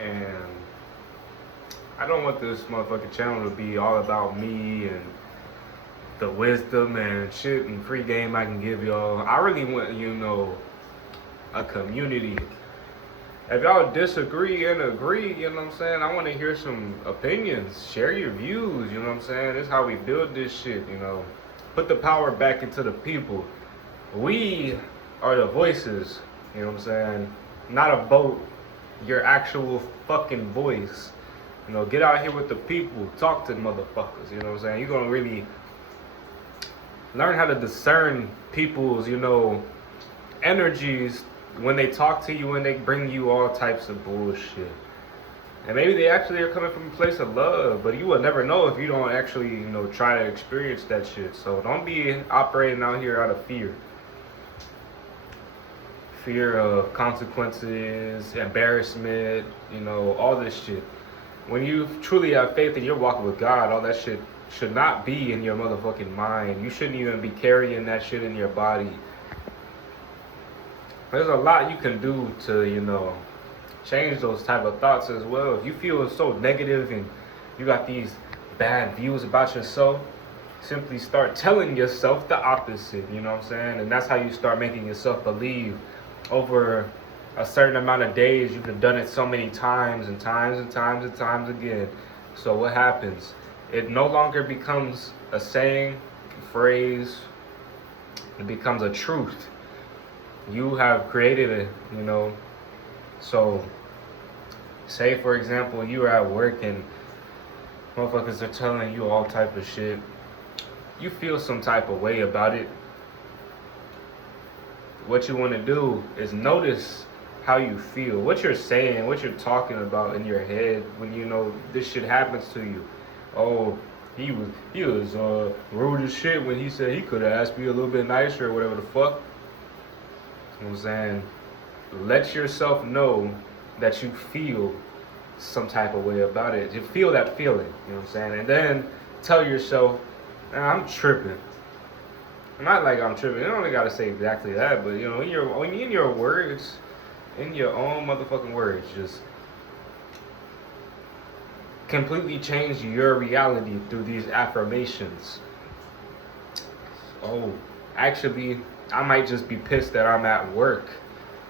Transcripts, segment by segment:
And I don't want this motherfucking channel to be all about me and the wisdom and shit and free game I can give y'all. I really want, a community. If y'all disagree and agree, you know what I'm saying? I want to hear some opinions. Share your views, you know what I'm saying? This is how we build this shit, Put the power back into the people. We are the voices, you know what I'm saying? Not a vote, your actual fucking voice. Get out here with the people. Talk to the motherfuckers, you know what I'm saying? You're going to really learn how to discern people's, energies when they talk to you and they bring you all types of bullshit. And maybe they actually are coming from a place of love, but you will never know if you don't actually, try to experience that shit. So don't be operating out here out of fear. Fear of consequences, embarrassment, all this shit. When you truly have faith and you're walking with God, all that shit should not be in your motherfucking mind. You shouldn't even be carrying that shit in your body. There's a lot you can do to, change those type of thoughts as well. If you feel so negative and you got these bad views about yourself, simply start telling yourself the opposite, you know what I'm saying? And that's how you start making yourself believe. Over a certain amount of days, you've done it so many times and times and times and times again. So what happens? It no longer becomes a saying, a phrase. It becomes a truth. You have created it, So, say for example, you are at work and motherfuckers are telling you all type of shit. You feel some type of way about it. What you want to do is notice how you feel, what you're saying, what you're talking about in your head when this shit happens to you. Oh, he was rude as shit when he said he could have asked me a little bit nicer or whatever the fuck. You know what I'm saying? Let yourself know that you feel some type of way about it. You feel that feeling, you know what I'm saying? And then tell yourself, I'm tripping. Not like I'm tripping. You don't really gotta say exactly that, but in your words, in your own motherfucking words, just completely change your reality through these affirmations. Oh, actually, I might just be pissed that I'm at work,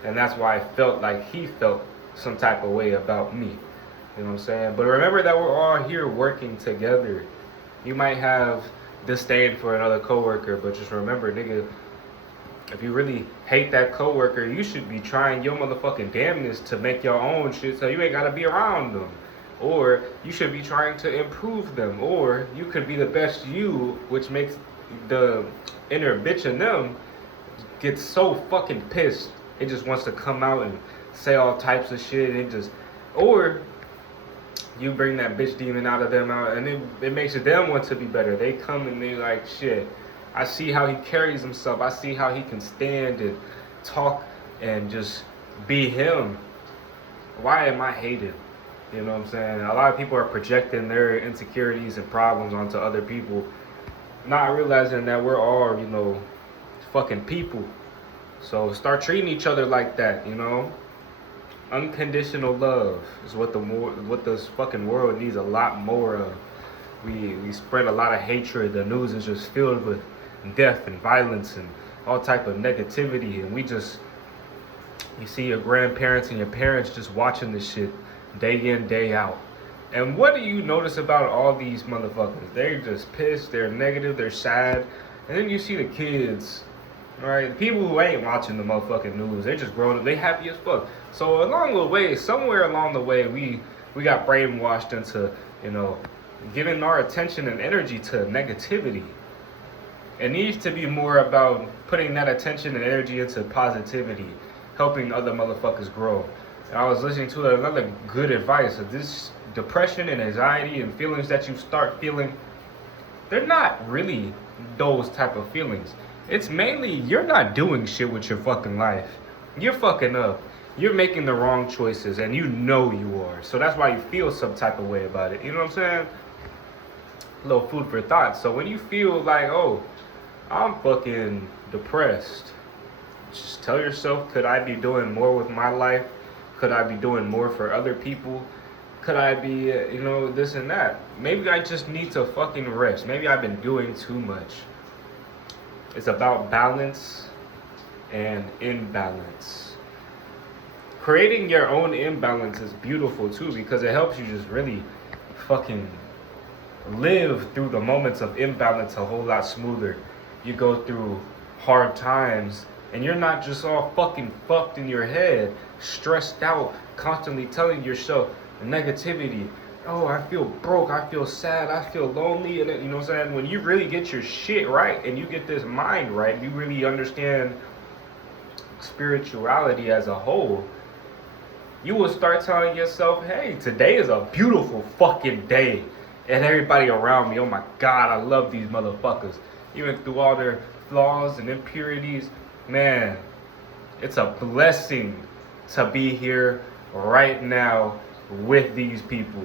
and that's why I felt like he felt some type of way about me. You know what I'm saying? But remember that we're all here working together. You might have disdain for another coworker, but just remember, nigga, if you really hate that coworker, you should be trying your motherfucking damnness to make your own shit so you ain't gotta be around them. Or you should be trying to improve them. Or you could be the best you, which makes the inner bitch in them get so fucking pissed. It just wants to come out and say all types of shit. Or you bring that bitch demon out of them out, and it makes them want to be better. They come and they like, shit, I see how he carries himself. I see how he can stand and talk and just be him. Why am I hated? You know what I'm saying? A lot of people are projecting their insecurities and problems onto other people, not realizing that we're all, fucking people. So start treating each other like that, Unconditional love is what this fucking world needs a lot more of. We spread a lot of hatred. The news is just filled with death and violence and all type of negativity, and you see your grandparents and your parents just watching this shit day in, day out. And what do you notice about all these motherfuckers? They're just pissed, they're negative, they're sad. And then you see the kids, right? The people who ain't watching the motherfucking news, they're just growing up, they happy as fuck. So somewhere along the way, we got brainwashed into, giving our attention and energy to negativity. It needs to be more about putting that attention and energy into positivity, helping other motherfuckers grow. And I was listening to another good advice of this depression and anxiety and feelings that you start feeling. They're not really those type of feelings. It's mainly you're not doing shit with your fucking life. You're fucking up. You're making the wrong choices, and you know you are. So that's why you feel some type of way about it. You know what I'm saying? A little food for thought. So when you feel like, oh, I'm fucking depressed, just tell yourself, could I be doing more with my life? Could I be doing more for other people? Could I be, this and that? Maybe I just need to fucking rest. Maybe I've been doing too much. It's about balance and imbalance. Creating your own imbalance is beautiful too, because it helps you just really fucking live through the moments of imbalance a whole lot smoother. You go through hard times and you're not just all fucking fucked in your head, stressed out, constantly telling yourself negativity. Oh, I feel broke, I feel sad, I feel lonely. And you know what I'm saying? When you really get your shit right and you get this mind right, you really understand spirituality as a whole, you will start telling yourself, hey, today is a beautiful fucking day. And everybody around me, oh my God, I love these motherfuckers. Even through all their flaws and impurities, man, it's a blessing to be here right now with these people.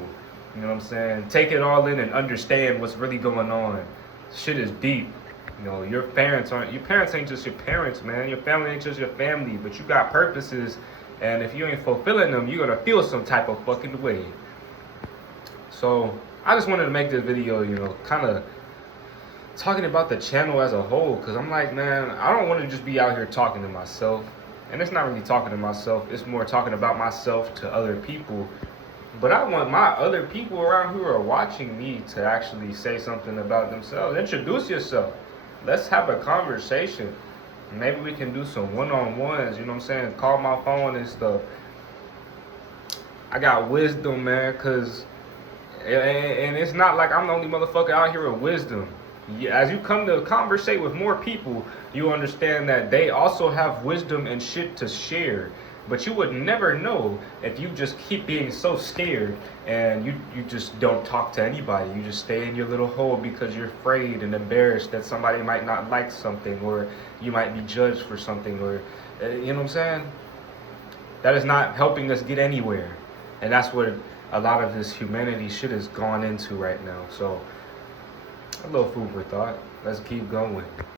You know what I'm saying? Take it all in and understand what's really going on. Shit is deep. Your parents ain't just your parents, man. Your family ain't just your family, but you got purposes, and if you ain't fulfilling them, you're gonna feel some type of fucking way. So I just wanted to make this video, kind of talking about the channel as a whole, because I'm like, man, I don't want to just be out here talking to myself. And it's not really talking to myself, it's more talking about myself to other people. But I want my other people around who are watching me to actually say something about themselves. Introduce yourself. Let's have a conversation. Maybe we can do some one-on-ones, you know what I'm saying? Call my phone and stuff. I got wisdom, man, because... And it's not like I'm the only motherfucker out here with wisdom. As you come to conversate with more people, you understand that they also have wisdom and shit to share. But you would never know if you just keep being so scared and you just don't talk to anybody. You just stay in your little hole because you're afraid and embarrassed that somebody might not like something, or you might be judged for something, or you know what I'm saying? That is not helping us get anywhere. And that's what a lot of this humanity shit has gone into right now. So, a little food for thought. Let's keep going.